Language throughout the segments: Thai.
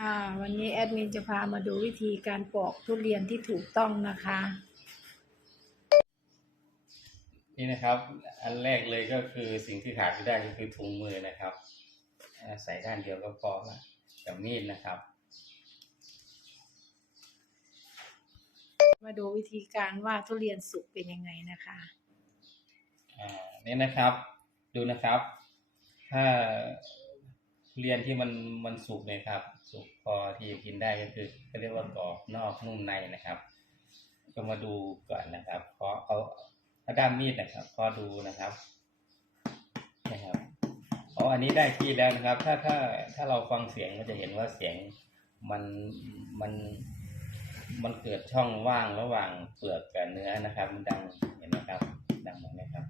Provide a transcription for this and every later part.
อ่าวันนี้แอดมินจะพามาดูวิธีการปอกทุเรียนที่ถูกต้องนะคะ นี่นะครับ อันแรกเลยก็คือสิ่งที่ขาดไม่ได้ก็คือถุงมือนะครับอ่าใส่ด้านเดียวก็พอละกับมีดนะครับ มาดูวิธีการว่าทุเรียนสุกเป็นยังไงนะคะอ่านี่นะครับ ดูนะครับ ถ้าทุ เรียนที่มันมันสุกเลยครับสุกพอที่จะกินได้ก็คือก็เรียกว่ากรอบนอกนุ่มในนะครับ ก็มาดูก่อนนะครับขอเอาเอาด้ามมีดนะครับขอดูนะครับนะครับอ๋ออันนี้ได้ที่แล้วนะครับ ถ้าถ้าถ้าเราฟังเสียงก็จะเห็นว่าเสียงมันมันมันเกิดช่องว่างระหว่างเปลือกกับเนื้อนะครับ มันดังเห็นไหมครับ ดังเหมนไหมครับ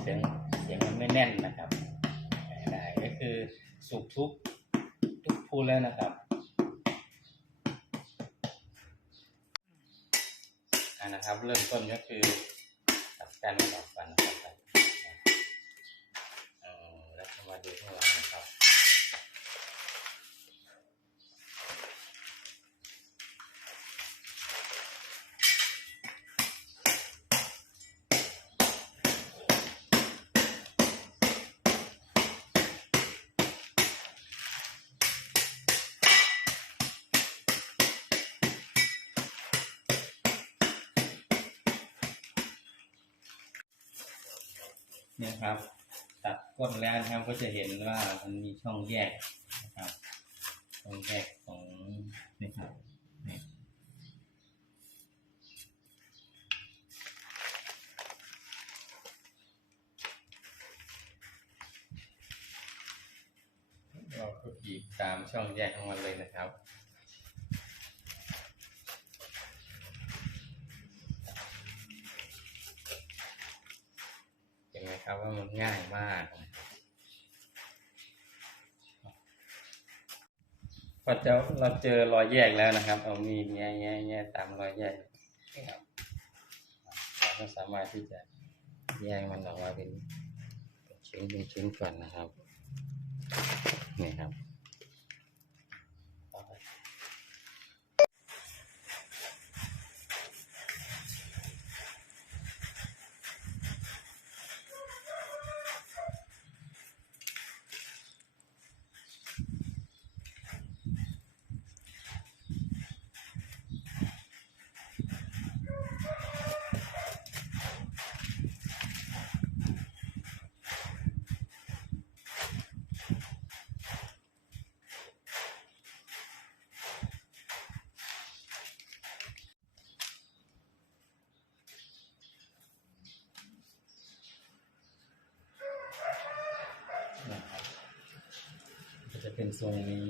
เสียงเสียงมันไม่แน่นนะครับ สุกทุกทุกพูนแล้วนะครับอ่านะครับ เริ่มต้นก็คือตัดกันออกก่อนนะครับเออแล้วก็มาดูข้างหลังนะครับ นี่ครับ ตัดก้นแล้วนะครับก็จะเห็นว่ามันมีช่องแยกนะครับช่องแยกของนี่ครับนี่เราก็กรีดตามช่องแยกของมันเลยนะครับ นไหมครับว่ามันง่ายมาก พอจะเราเจอรอยแยกแล้วนะครับ เอามีดแง่แง่แง่ตามรอยแยกนี่ครับเราก็สามารถที่จะแยกมันออกมาเป็นเป็นชิ้นเป็นชิ้นก่อนนะครับนี่ครับ เป็นทรงนี้